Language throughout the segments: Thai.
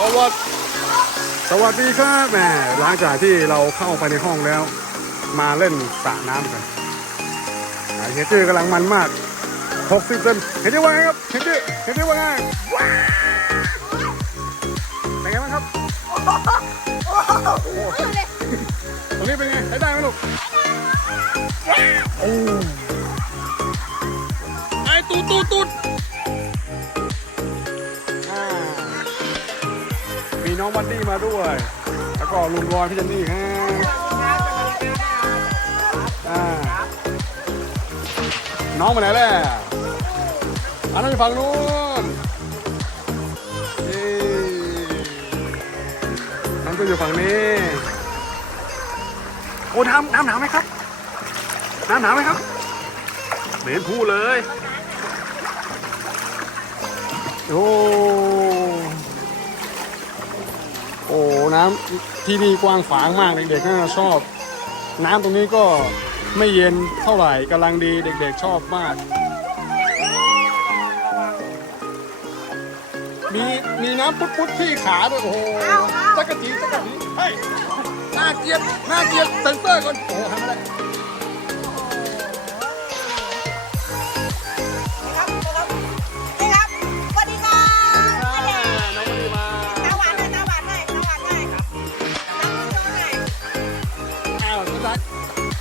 วัสดีสวัสดีครับแหมหลังจากที่เราเข้าไปในห้องแล้ว มาเล่นสระน้ำกันอ่าเฮยจื้อกำลังมันมาก60เซนเฮยจื้อว่าไงครับเฮยจื้อเฮยจื้อว่าไงว้าวเป็นไงบ้างครับโอ้โหตรงนี้เป็นไงใช้ได้ไหมลูกโอ้ไอ้ตูดตูดตูด น้องบัดดี้มาด้วย แล้วก็ลุงรอยพี่เจนนี่ฮะอ่าน้องไปไหนแล้วอันนั้นอยู่ฝั่งนู้นเย้น้องก็อยู่ฝั่งนี้โอ้น้ำน้ำหนาวไหมครับน้ำหนาวไหมครับเหม็นพูเลยโอ้ น้ำที่นี่กว้างขวางมากเด็กๆน่าจะชอบ น้ำตรงนี้ก็ไม่เย็นเท่าไหร่กำลังดีเด็กๆชอบมาก มีมีน้ำปุ๊ดๆที่ขาด้วยโอ้โหจักรจีจักรจีเฮ้ยน่าเกลียดน่าเกลียดเซนเซอร์ก่อนโอ้โหทำอะไร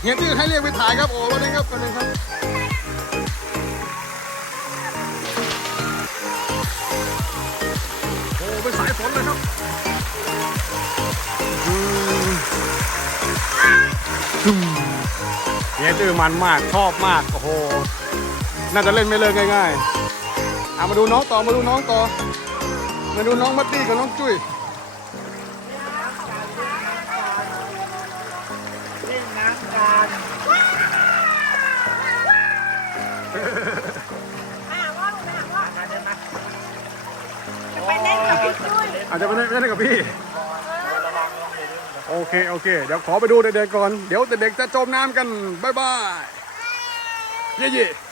ฮียที่ให้เรียกไปถ่ายครับโอ้วันนี้ครับวันนี้ครับโอ้เป็นสายฝนเลยครับอืมอืมเฮียจื้อมันมากชอบมากโอ้โหน่าจะเล่นไม่เลิกง่ายๆเอามาดูน้องต่อมาดูน้องต่อมาดูน้องมัดดี้กับน้องจุ้ย อ่าว่าหนูนะว่าจะไปเล่นกับพี่จุ้ยอาจจะไม่ได้ไม่ได้กับพี่ โอเค โอเค เดี๋ยวขอไปดูเด็กๆก่อน เดี๋ยวเด็กๆจะจมน้ำกัน บ๊ายบาย เย่ๆ